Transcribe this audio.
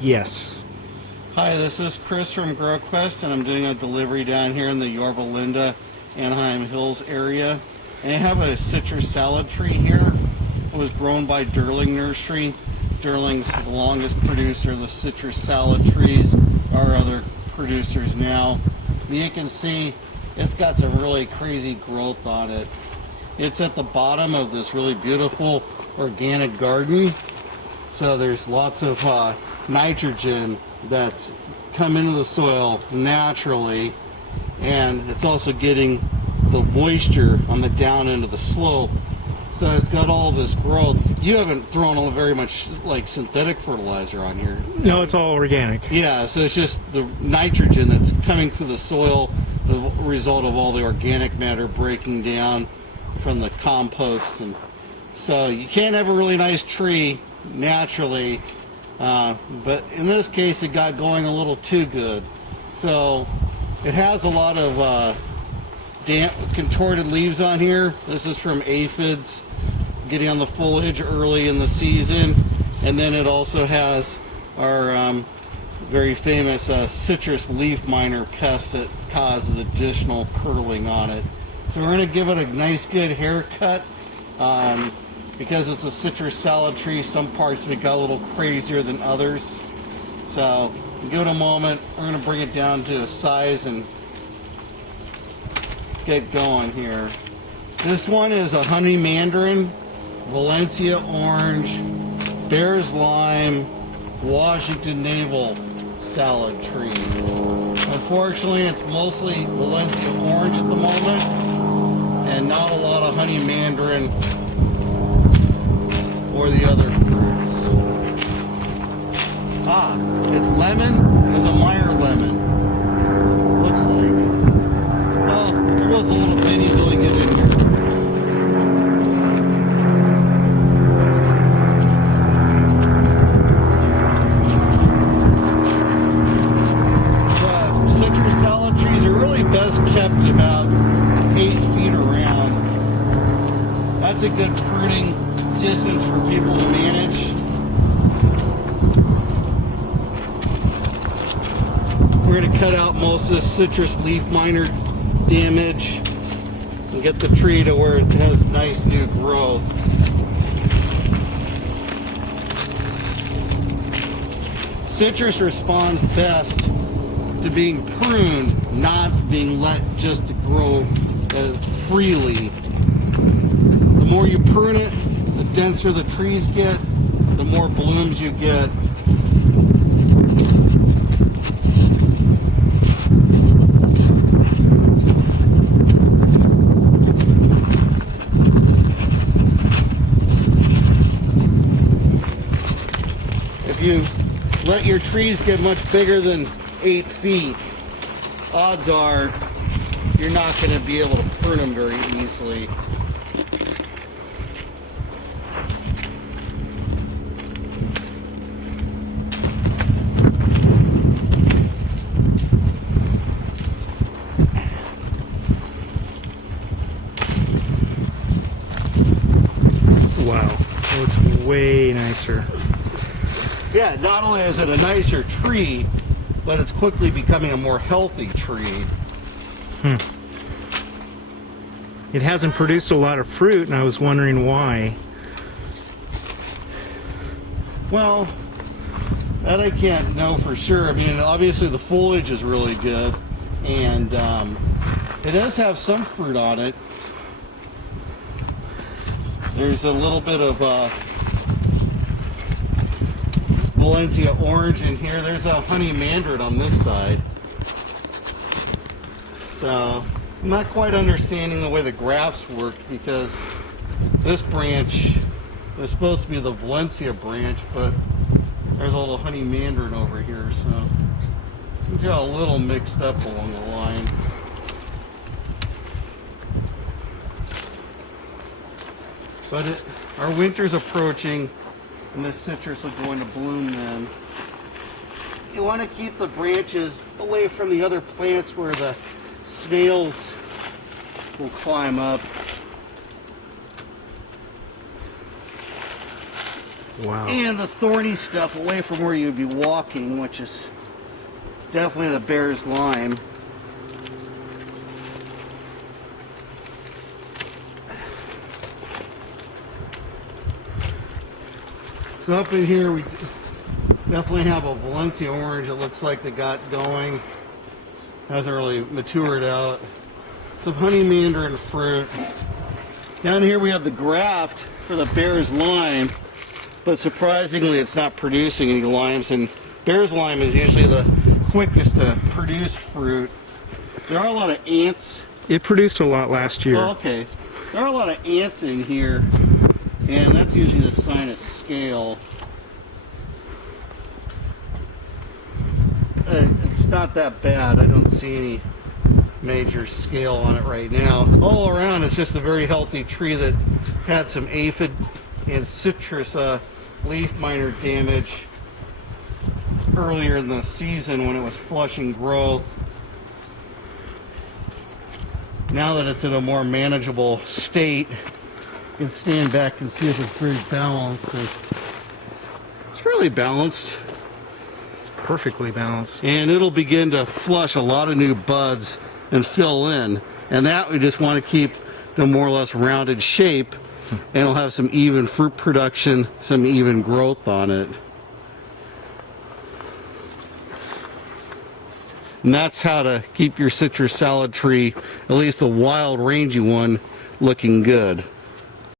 Yes. Hi, this is Chris from GrowQuest, and I'm doing a delivery down here in the Yorba Linda, Anaheim Hills area. And I have a citrus salad tree here. It was grown by Durling Nursery. Durling's the longest producer of the citrus salad trees. Our other producers now. And you can see it's got some really crazy growth on it. It's at the bottom of this really beautiful organic garden. So there's lots of nitrogen that's come into the soil naturally, and it's also getting the moisture on the down end of the slope. So it's got all this growth. You haven't thrown very much like synthetic fertilizer on here. No, it's all organic. Yeah, so it's just the nitrogen that's coming through the soil, the result of all the organic matter breaking down from the compost. And so you can't have a really nice tree naturally, but in this case it got going a little too good. So it has a lot of damp, contorted leaves on here. This is from aphids getting on the foliage early in the season, and then it also has our very famous citrus leaf miner pest that causes additional curling on it. So we're going to give it a nice good haircut. Because it's a citrus salad tree, some parts of it got a little crazier than others. So give it a moment. We're going to bring it down to a size and get going here. This one is a honey mandarin, Valencia orange, bear's lime, Washington navel salad tree. Unfortunately, it's mostly Valencia orange at the moment, and not a lot of honey mandarin or the other fruits. It's lemon. There's a Meyer lemon. Looks like. Well, we'll go with a little bit until we get in here. The citrus salad trees are really best kept about 8 feet around. That's a good pruning distance for people to manage. We're going to cut out most of this citrus leaf miner damage and get the tree to where it has nice new growth. Citrus responds best to being pruned, not being let just to grow freely. The more you prune it, the denser the trees get, the more blooms you get. If you let your trees get much bigger than 8 feet, odds are you're not going to be able to prune them very easily. Wow, looks way nicer. Yeah, not only is it a nicer tree, but it's quickly becoming a more healthy tree. It hasn't produced a lot of fruit, and I was wondering why. Well, that I can't know for sure. I mean, obviously the foliage is really good, and it does have some fruit on it. There's a little bit of Valencia orange in here. There's a honey mandarin on this side. So I'm not quite understanding the way the grafts work, because this branch is supposed to be the Valencia branch, but there's a little honey mandarin over here, so it's got a little mixed up along the line. But our winter's approaching, and this citrus will go into bloom then. You want to keep the branches away from the other plants where the snails will climb up. Wow. and the thorny stuff away from where you'd be walking, which is definitely the bear's lime. So up in here we definitely have a Valencia Orange. It looks like they got going. Hasn't really matured out. Some honey Mandarin fruit. Down here we have the graft for the bear's lime, but surprisingly it's not producing any limes, and bear's lime is usually the quickest to produce fruit. There are a lot of ants. It produced a lot last year. Oh, okay. There are a lot of ants in here, and that's usually the sign of scale. It's not that bad. I don't see any major scale on it right now. All around, it's just a very healthy tree that had some aphid and citrus leaf miner damage earlier in the season when it was flushing growth. Now that it's in a more manageable state, you can stand back and see if it's very balanced. And it's really balanced. It's perfectly balanced. And it'll begin to flush a lot of new buds and fill in. And that we just want to keep the more or less rounded shape, and it'll have some even fruit production, some even growth on it. And that's how to keep your citrus salad tree, at least the wild rangy one, looking good.